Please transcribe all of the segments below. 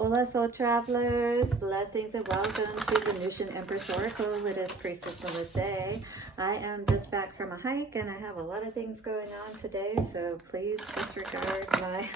Hola soul travelers, blessings and welcome to the Venusian Empress Oracle. It is Priestess Melissae. I am just back from a hike and I have a lot of things going on today, so please disregard my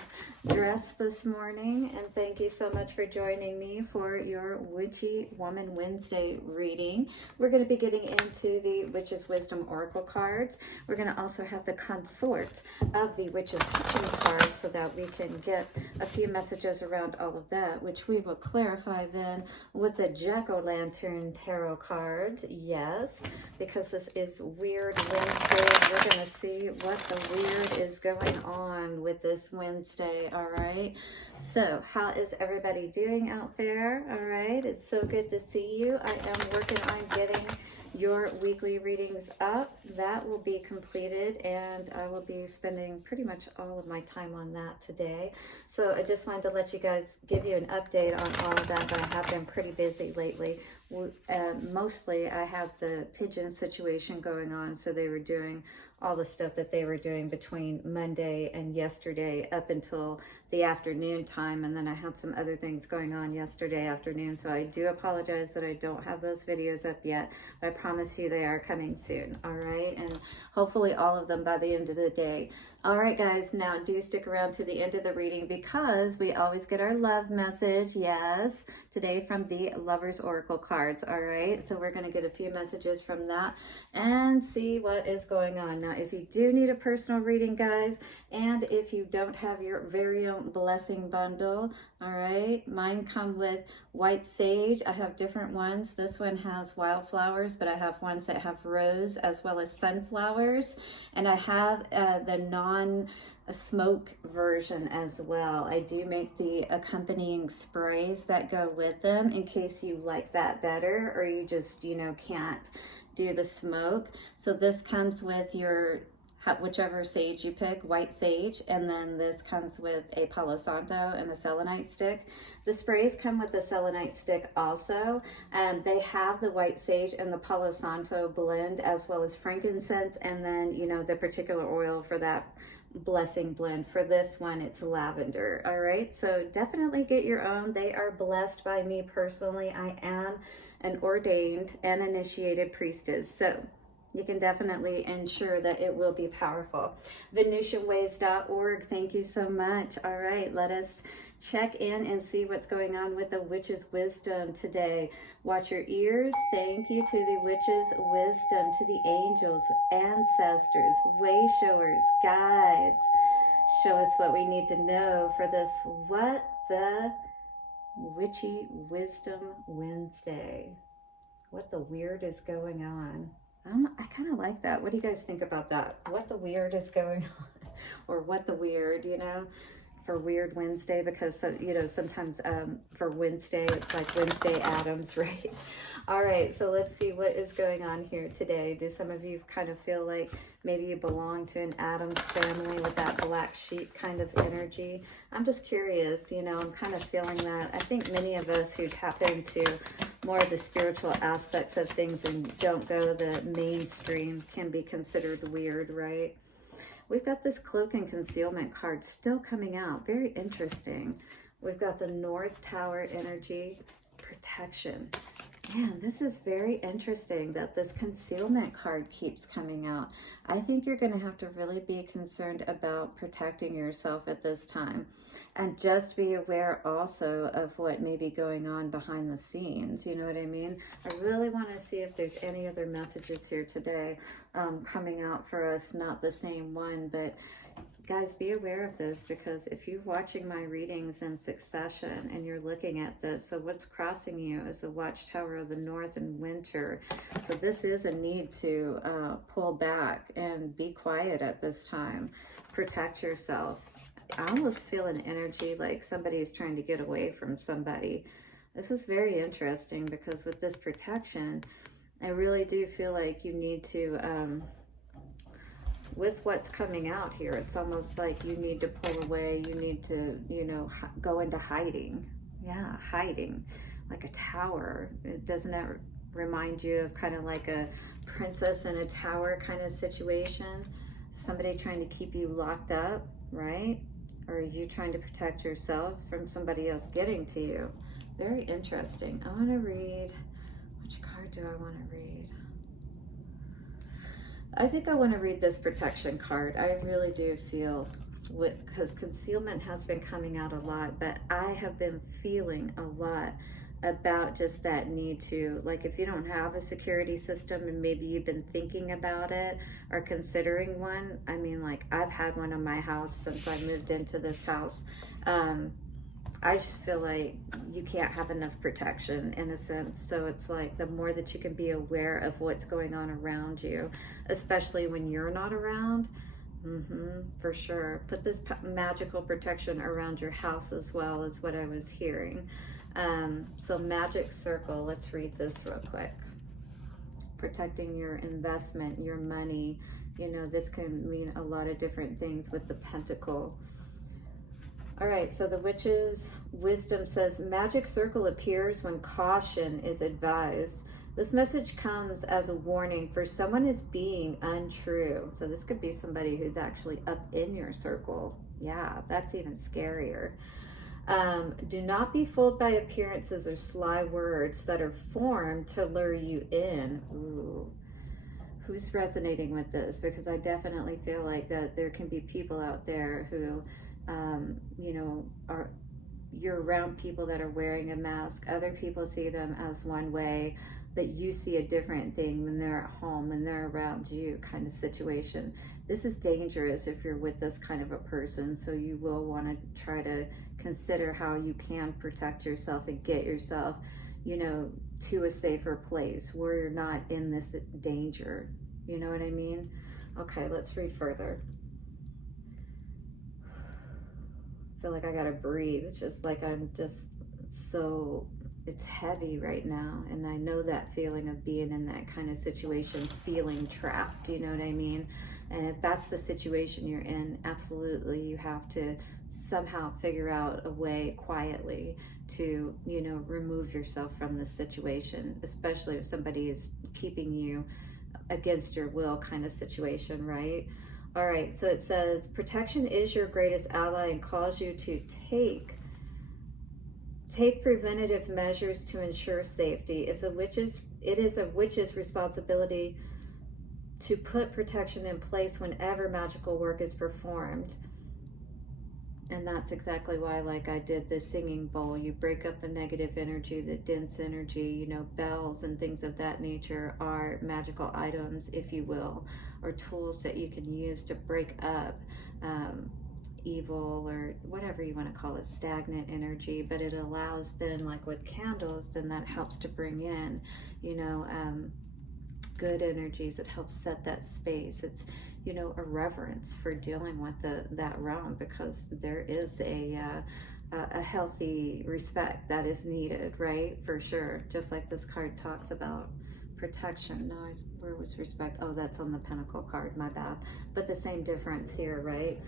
dress this morning. And thank you so much for joining me for your Witchy Woman Wednesday reading. We're going to be getting into the Witch's Wisdom Oracle cards. We're going to also have the consort of the Witch's Kitchen cards so that we can get a few messages around all of that, which we will clarify then with the Jack-o'-lantern tarot cards. Yes, because this is Weird Wednesday. We're going to see what the weird is going on with this Wednesday. All right, so how is everybody doing out there? All right, it's so good to see you. I am working on getting your weekly readings up. That will be completed and I will be spending pretty much all of my time on that today. So I just wanted to let you guys give you an update on all of that, but I have been pretty busy lately. Mostly I have the pigeon situation going on, so they were doing all the stuff that they were doing between Monday and yesterday up until the afternoon time, and then I had some other things going on yesterday afternoon, so I do apologize that I don't have those videos up yet, but I promise you they are coming soon. All right, and hopefully all of them by the end of the day. All right guys, now do stick around to the end of the reading because we always get our love message. Yes, today from the Lovers Oracle cards. All right, so we're going to get a few messages from that and see what is going on. Now if you do need a personal reading, guys, and if you don't have your very own blessing bundle, all right, mine come with white sage. I have different ones. This one has wildflowers, but I have ones that have rose as well as sunflowers, and I have the non-smoke version as well. I do make the accompanying sprays that go with them in case you like that better or you just, you know, can't do the smoke. So this comes with your whichever sage you pick, white sage, and then this comes with a Palo Santo and a selenite stick. The sprays come with the selenite stick also. They have the white sage and the Palo Santo blend as well as frankincense, and then, you know, the particular oil for that blessing blend. For this one, it's lavender. All right, so definitely get your own. They are blessed by me personally. I am an ordained and initiated priestess, so you can definitely ensure that it will be powerful. VenusianWays.org, thank you so much. All right, let us check in and see what's going on with the Witch's Wisdom today. Watch your ears. Thank you to the Witch's Wisdom, to the angels, ancestors, way showers, guides. Show us what we need to know for this What the Witchy Wisdom Wednesday. What the weird is going on. I kind of like that. What do you guys think about that? What the weird is going on, or what the weird, you know, for Weird Wednesday, because, you know, sometimes for Wednesday, it's like Wednesday Addams, right? All right, so let's see what is going on here today. Do some of you kind of feel like maybe you belong to an Addams family with that black sheep kind of energy? I'm just curious, you know, I'm kind of feeling that. I think many of us who tap into more of the spiritual aspects of things and don't go the mainstream can be considered weird, right? We've got this cloak and concealment card still coming out. Very interesting. We've got the North Tower energy, protection. Man, this is very interesting that this concealment card keeps coming out. I think you're going to have to really be concerned about protecting yourself at this time. And just be aware also of what may be going on behind the scenes. You know what I mean? I really want to see if there's any other messages here today coming out for us. Not the same one, but guys, be aware of this, because if you're watching my readings in succession and you're looking at this, so what's crossing you is the Watchtower of the North in winter. So this is a need to pull back and be quiet at this time. Protect yourself. I almost feel an energy like somebody is trying to get away from somebody. This is very interesting because with this protection, I really do feel like you need to, with what's coming out here, it's almost like you need to pull away. You need to, you know, go into hiding. Yeah, hiding, like a tower. Doesn't that remind you of kind of like a princess in a tower kind of situation? Somebody trying to keep you locked up, right? Or are you trying to protect yourself from somebody else getting to you? Very interesting. I want to read, which card do I want to read? I think I want to read this protection card. I really do feel, because concealment has been coming out a lot, but I have been feeling a lot about just that need to, like, if you don't have a security system and maybe you've been thinking about it or considering one. I mean, like, I've had one in my house since I moved into this house. I just feel like you can't have enough protection in a sense. So it's like the more that you can be aware of what's going on around you, especially when you're not around. For sure. Put this magical protection around your house as well, is what I was hearing. So magic circle, let's read this real quick. Protecting your investment, your money. You know, this can mean a lot of different things with the pentacle. All right, so the witch's wisdom says, magic circle appears when caution is advised. This message comes as a warning for someone is being untrue. So this could be somebody who's actually up in your circle. Yeah, that's even scarier. Do not be fooled by appearances or sly words that are formed to lure you in. Ooh. Who's resonating with this? Because I definitely feel like that there can be people out there who, you know, you're around people that are wearing a mask. Other people see them as one way, but you see a different thing when they're at home, when they're around you, kind of situation. This is dangerous if you're with this kind of a person, so you will want to try to consider how you can protect yourself and get yourself, you know, to a safer place where you're not in this danger. You know what I mean? Okay, let's read further. I feel like I gotta breathe. It's just like I'm just so, it's heavy right now, and I know that feeling of being in that kind of situation, feeling trapped, you know what I mean? And if that's the situation you're in, absolutely you have to somehow figure out a way quietly to, you know, remove yourself from this situation, especially if somebody is keeping you against your will kind of situation, right? All right, so it says, protection is your greatest ally and calls you to take preventative measures to ensure safety. It is a witch's responsibility to put protection in place whenever magical work is performed. And that's exactly why, like I did the singing bowl, you break up the negative energy, the dense energy, you know, bells and things of that nature are magical items, if you will, or tools that you can use to break up evil, or whatever you want to call it, stagnant energy. But it allows then, like with candles, then that helps to bring in, you know, good energies. It helps set that space. It's, you know, a reverence for dealing with that realm, because there is a healthy respect that is needed, right? For sure. Just like this card talks about protection. No, where was respect? Oh, that's on the Pentacle card, my bad. But the same difference here, right?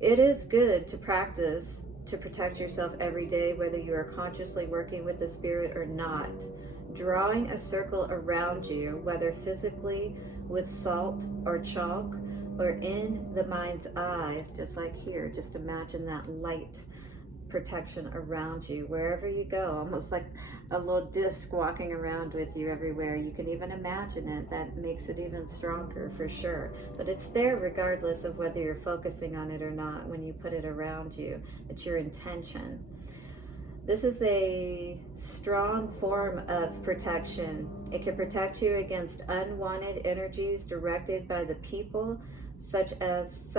It is good to practice to protect yourself every day, whether you are consciously working with the spirit or not. Drawing a circle around you, whether physically with salt or chalk or in the mind's eye, just like here, just imagine that light protection around you wherever you go, almost like a little disc walking around with you everywhere. You can even imagine it. That makes it even stronger, for sure. But it's there regardless of whether you're focusing on it or not. When you put it around you, it's your intention. This is a strong form of protection. It can protect you against unwanted energies directed by the people, such as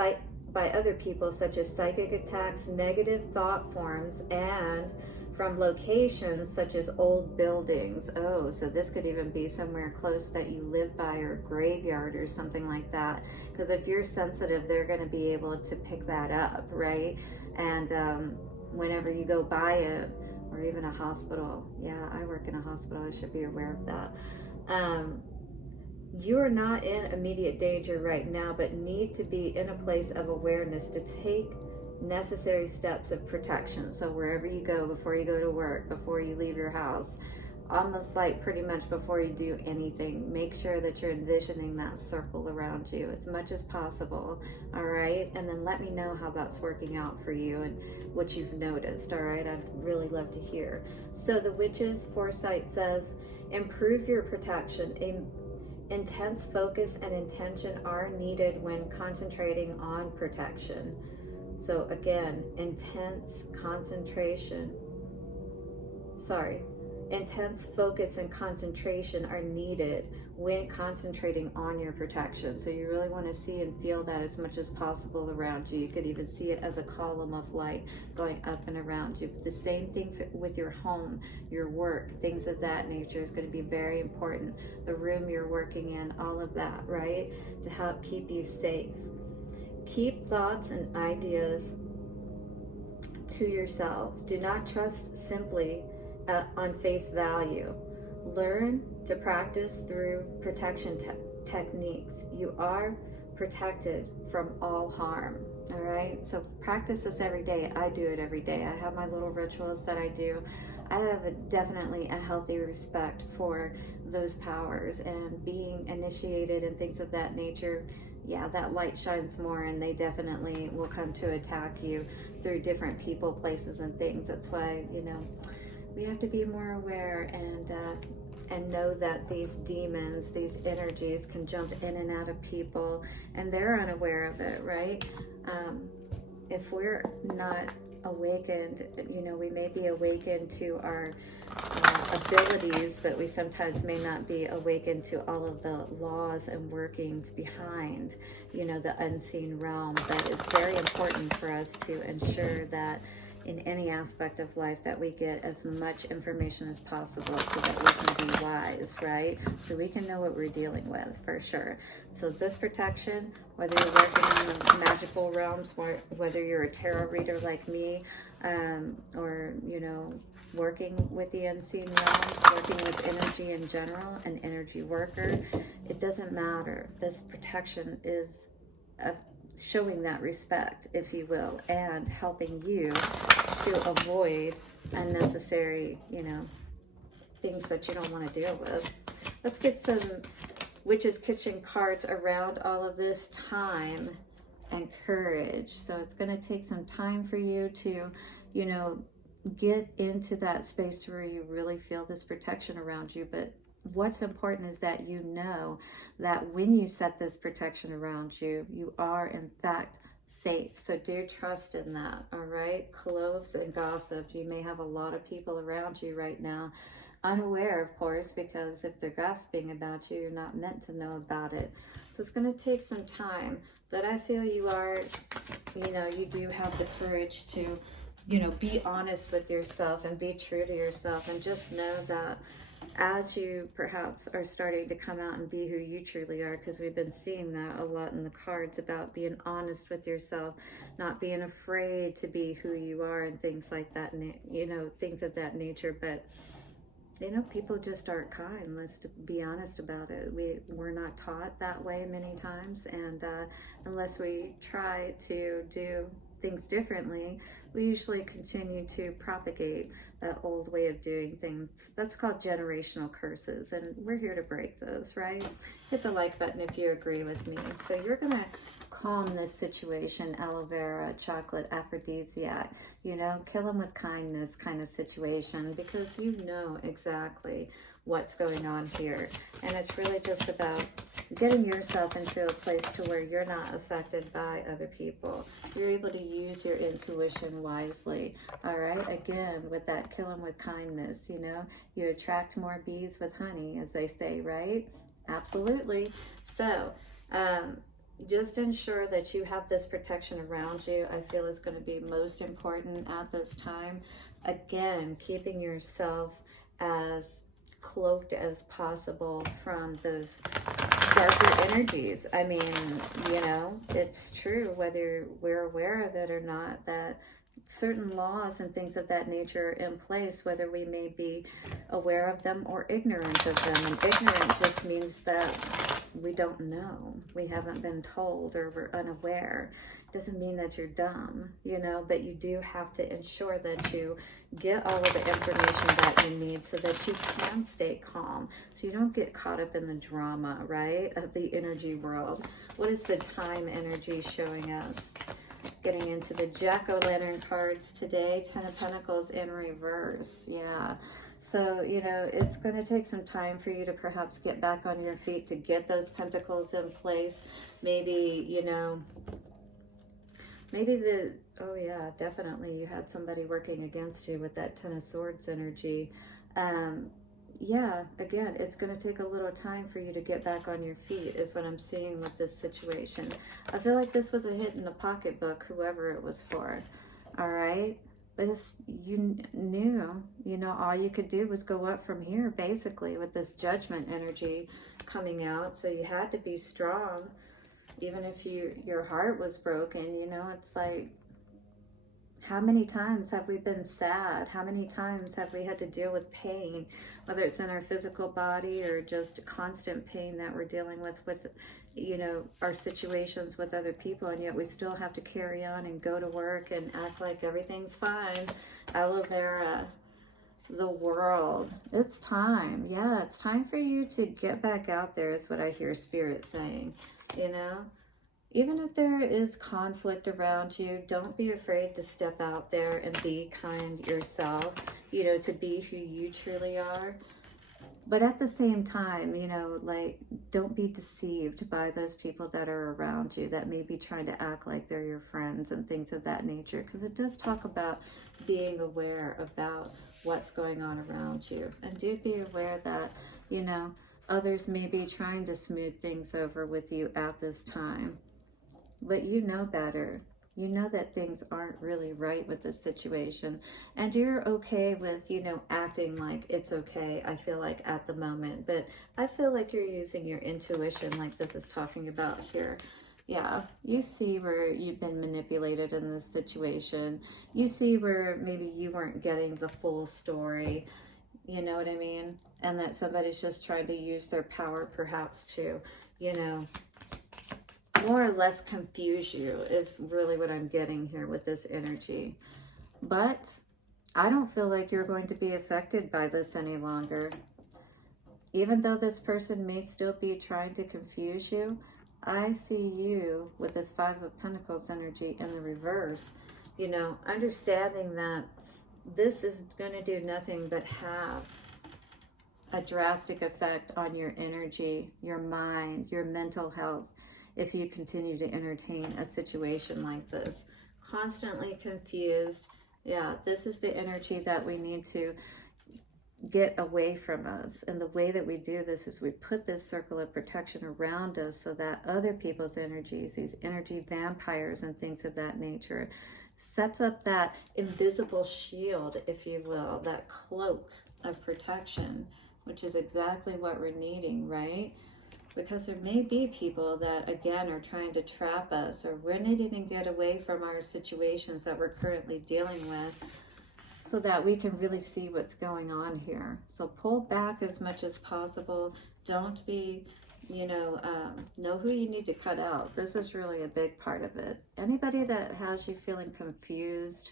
by other people, such as psychic attacks, negative thought forms, and from locations such as old buildings. Oh, so this could even be somewhere close that you live by, or a graveyard or something like that. Because if you're sensitive, they're going to be able to pick that up, right? And whenever you go by it, or even a hospital. Yeah, I work in a hospital. I should be aware of that. You are not in immediate danger right now, but need to be in a place of awareness to take necessary steps of protection. So wherever you go, before you go to work, before you leave your house, almost like pretty much before you do anything, make sure that you're envisioning that circle around you as much as possible, all right? And then let me know how that's working out for you and what you've noticed, all right? I'd really love to hear. So the Witch's foresight says, improve your protection. Intense focus and intention are needed when concentrating on protection. So again, intense focus and concentration are needed when concentrating on your protection. So you really want to see and feel that as much as possible around you. You could even see it as a column of light going up and around you. But the same thing with your home, your work, things of that nature is going to be very important. The room you're working in, all of that, right? To help keep you safe. Keep thoughts and ideas to yourself. Do not trust simply on face value. Learn to practice through protection techniques. You are protected from all harm. All right, so practice this every day. I do it every day. I have my little rituals that I do. I have definitely a healthy respect for those powers and being initiated and things of that nature. Yeah, that light shines more, and they definitely will come to attack you through different people, places, and things. That's why, you know, we have to be more aware and know that these demons, these energies can jump in and out of people, and they're unaware of it, right? If we're not awakened, you know, we may be awakened to our abilities, but we sometimes may not be awakened to all of the laws and workings behind, you know, the unseen realm. But it's very important for us to ensure that in any aspect of life that we get as much information as possible so that we can be wise, right? So we can know what we're dealing with for sure. So this protection, whether you're working in the magical realms, whether you're a tarot reader like me, or, you know, working with the unseen realms, working with energy in general, an energy worker, it doesn't matter. This protection is showing that respect, if you will, and helping you to avoid unnecessary, you know, things that you don't want to deal with. Let's get some Witch's Kitchen cards around all of this. Time and courage. So it's going to take some time for you to, you know, get into that space where you really feel this protection around you. But what's important is that you know that when you set this protection around you, you are in fact safe. So do trust in that, all right? Cloves and gossip. You may have a lot of people around you right now, unaware, of course, because if they're gossiping about you, you're not meant to know about it. So it's going to take some time, but I feel you are, you know, you do have the courage to, you know, be honest with yourself and be true to yourself, and just know that as you perhaps are starting to come out and be who you truly are, because we've been seeing that a lot in the cards about being honest with yourself, not being afraid to be who you are and things like that, and, you know, things of that nature. But, you know, people just aren't kind. Let's be honest about it. We're not taught that way many times, and unless we try to do things differently, we usually continue to propagate that old way of doing things. That's called generational curses, and we're here to break those, right? Hit the like button if you agree with me. So you're gonna calm this situation, aloe vera, chocolate, aphrodisiac, you know, kill them with kindness kind of situation, because you know exactly what's going on here. And it's really just about getting yourself into a place to where you're not affected by other people. You're able to use your intuition wisely, all right? Again, with that kill them with kindness, you know, you attract more bees with honey, as they say, right? Absolutely. So, just ensure that you have this protection around you. I feel is going to be most important at this time. Again, keeping yourself as cloaked as possible from those darker energies. I mean, you know, it's true, whether we're aware of it or not, that certain laws and things of that nature are in place, whether we may be aware of them or ignorant of them. And ignorant just means that we don't know. We haven't been told, or we're unaware. Doesn't mean that you're dumb, you know, but you do have to ensure that you get all of the information that you need so that you can stay calm, so you don't get caught up in the drama, right, of the energy world. What is the time energy showing us? Getting into the Jack-o'-lantern cards today, 10 of Pentacles in reverse. Yeah. So, you know, it's going to take some time for you to perhaps get back on your feet, to get those pentacles in place. Maybe, you know, maybe oh yeah, definitely you had somebody working against you with that 10 of Swords energy. Yeah, again, it's going to take a little time for you to get back on your feet is what I'm seeing with this situation. I feel like this was a hit in the pocketbook, whoever it was for. All right. This, you knew, you know, all you could do was go up from here, basically, with this Judgment energy coming out. So you had to be strong, even if your heart was broken. You know, it's like, how many times have we been sad? How many times have we had to deal with pain, whether it's in our physical body or just constant pain that we're dealing with, you know, our situations with other people, and yet we still have to carry on and go to work and act like everything's fine. Aloe vera, the world. It's time. Yeah, it's time for you to get back out there is what I hear Spirit saying, you know. Even if there is conflict around you, don't be afraid to step out there and be kind yourself, you know, to be who you truly are. But at the same time, you know, like, don't be deceived by those people that are around you that may be trying to act like they're your friends and things of that nature. Because it does talk about being aware about what's going on around you. And do be aware that, you know, others may be trying to smooth things over with you at this time. But you know better. You know that things aren't really right with this situation. And you're okay with, you know, acting like it's okay, I feel like, at the moment. But I feel like you're using your intuition like this is talking about here. Yeah, you see where you've been manipulated in this situation. You see where maybe you weren't getting the full story. You know what I mean? And that somebody's just trying to use their power perhaps to, you know, more or less confuse you is really what I'm getting here with this energy. But I don't feel like you're going to be affected by this any longer. Even though this person may still be trying to confuse you, I see you with this 5 of Pentacles energy in the reverse, you know, understanding that this is going to do nothing but have a drastic effect on your energy, your mind, your mental health, if you continue to entertain a situation like this. Constantly confused. Yeah, this is the energy that we need to get away from us. And the way that we do this is we put this circle of protection around us so that other people's energies, these energy vampires and things of that nature, sets up that invisible shield, if you will, that cloak of protection, which is exactly what we're needing, right? Because there may be people that, again, are trying to trap us, or we're needing to get away from our situations that we're currently dealing with so that we can really see what's going on here. So pull back as much as possible. Don't be, you know who you need to cut out. This is really a big part of it. Anybody that has you feeling confused,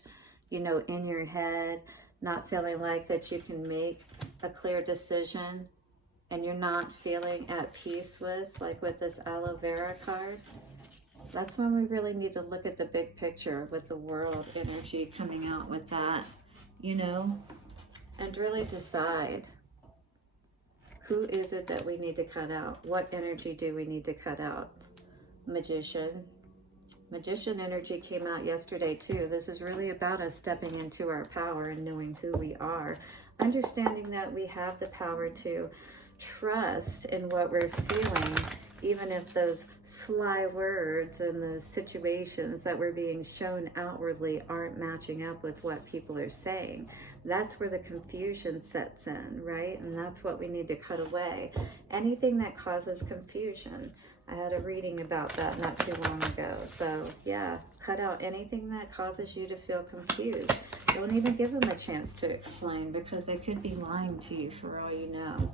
you know, in your head, not feeling like that you can make a clear decision, and you're not feeling at peace with, like with this aloe vera card, that's when we really need to look at the big picture with the world energy coming out with that, you know, and really decide, who is it that we need to cut out? What energy do we need to cut out? Magician. Magician energy came out yesterday too. This is really about us stepping into our power and knowing who we are. Understanding that we have the power to trust in what we're feeling, even if those sly words and those situations that we're being shown outwardly aren't matching up with what people are saying. That's where the confusion sets in, right? And that's what we need to cut away. Anything that causes confusion. I had a reading about that not too long ago. So yeah, cut out anything that causes you to feel confused. Don't even give them a chance to explain, because they could be lying to you for all you know.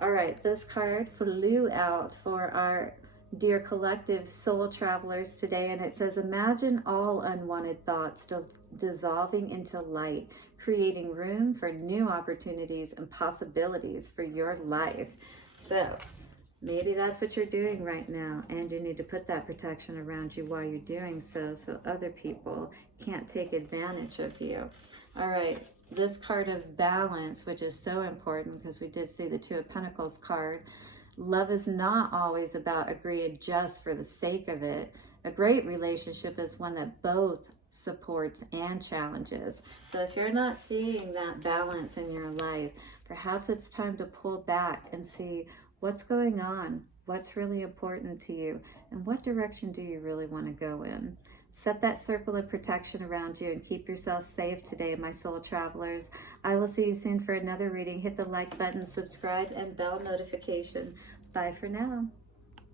All right, this card flew out for our dear collective soul travelers today, and it says, imagine all unwanted thoughts dissolving into light, creating room for new opportunities and possibilities for your life. So maybe that's what you're doing right now, and you need to put that protection around you while you're doing so other people can't take advantage of you. All right, this card of balance, which is so important because we did see the Two of Pentacles card. Love is not always about agreeing just for the sake of it. A great relationship is one that both supports and challenges. So if you're not seeing that balance in your life, perhaps it's time to pull back and see what's going on, what's really important to you, and what direction do you really want to go in. Set that circle of protection around you and keep yourself safe today, my soul travelers. I will see you soon for another reading. Hit the like button, subscribe, and bell notification. Bye for now.